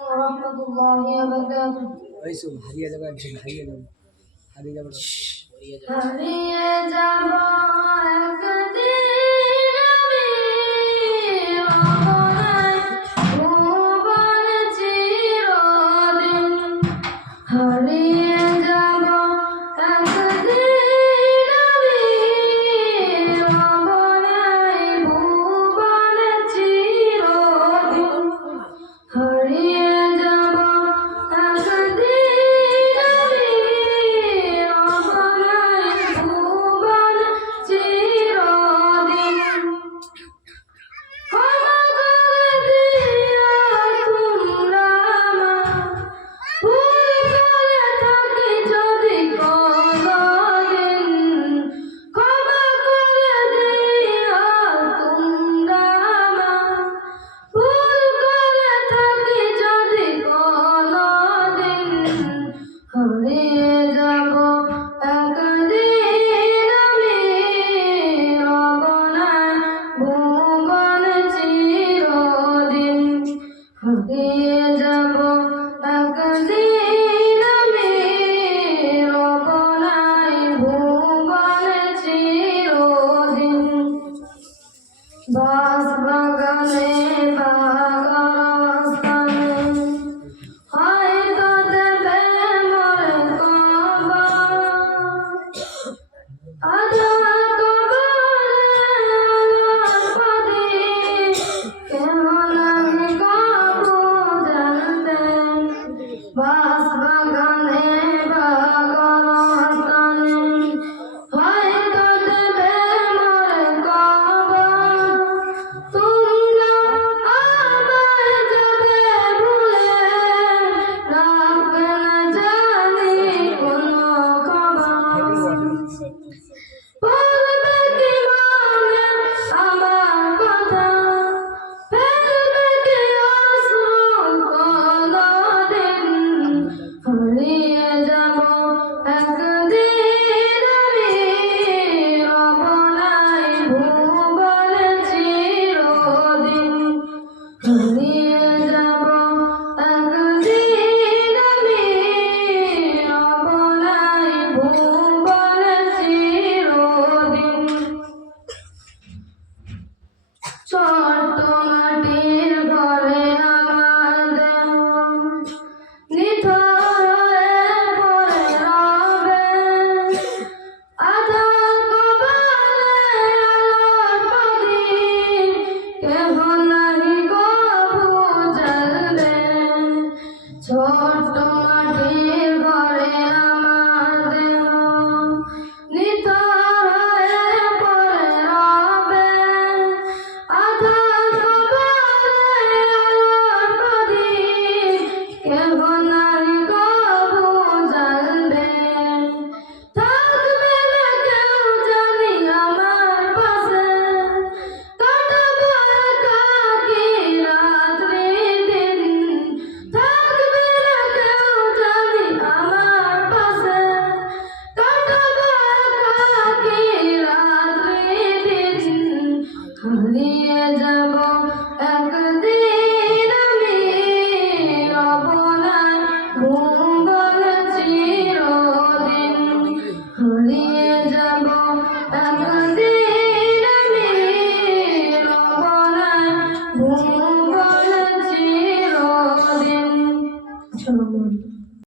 ওয়া বারাকাতুহু। এই সব হারিয়ে যাবে, হারিয়ে যাবে, হারিয়ে যাবে, হারিয়ে যাব একদিন আমি অবনায় ভুবন চিরদিন। হারিয়ে যাব একদিন আমি অবনায় ভুবন চিরদিন। হারিয়ে যাব একদিন আমি অবনায় ভুবন চিরদিন। ক্ষমা করে দিও তোমরা আমার, ভুল করে থাকি যদি কোনদিন। ক্ষমা করে দিও তোমরা আমার, ভুল করে থাকি যদি কোনদিন। হারিয়ে যাব একদিন আমি অবনায় ভুবন চিরদিন। হারিয়ে যাব একদিন আমি অবনায় ভুবন চিরদিন। বাঁশবাগানে বাগানস্থানে হয়তো দেবে মোর কবর। আধার কবরে আলোর প্রদীপ কেমন আমি কবু জানতে। বাঁশবাগানে বাগানস্থানে হয়তো দেবে মোর কবর। তোমরা আমায় যদি ভুলে রাখবে না জানি কোনো খবর। বলবে কি মনে আমার কথা, ফেলবে কি অশ্রু কোনদিন। হারিয়ে যাব একদিন আমি অবনায় ভুবন চিরদিন। হারিয়ে যাব একদিন আমি অবনায় ভুবন চিরদিন। ছোট্ট মাটির ঘরে আমার দেহ নিথর হয়ে পড়ে রবে। আধার কবরে আলোর প্রদীপ কেহ নাহি কবু জ্বলবে। ছোট্ট মাটির ঘরে আমার দেহ নিথর হয়ে পড়ে রবে। আধার কবরে আলোর প্রদীপ কেহ নাহি কবু জ্বলবে। থাকবে না কেউ জানি আমার পাশে, কাটাবো একাকী রাত্রি দিন। থাকবে না কেউ জানি আমার পাশে, কাটাবো একাকী রাত্রি দিন। হারিয়ে যাব একদিন আমি অবনায় ভুবন চিরদিন। হারিয়ে যাব একদিন আমি অবনায় ভুবন চিরদিন।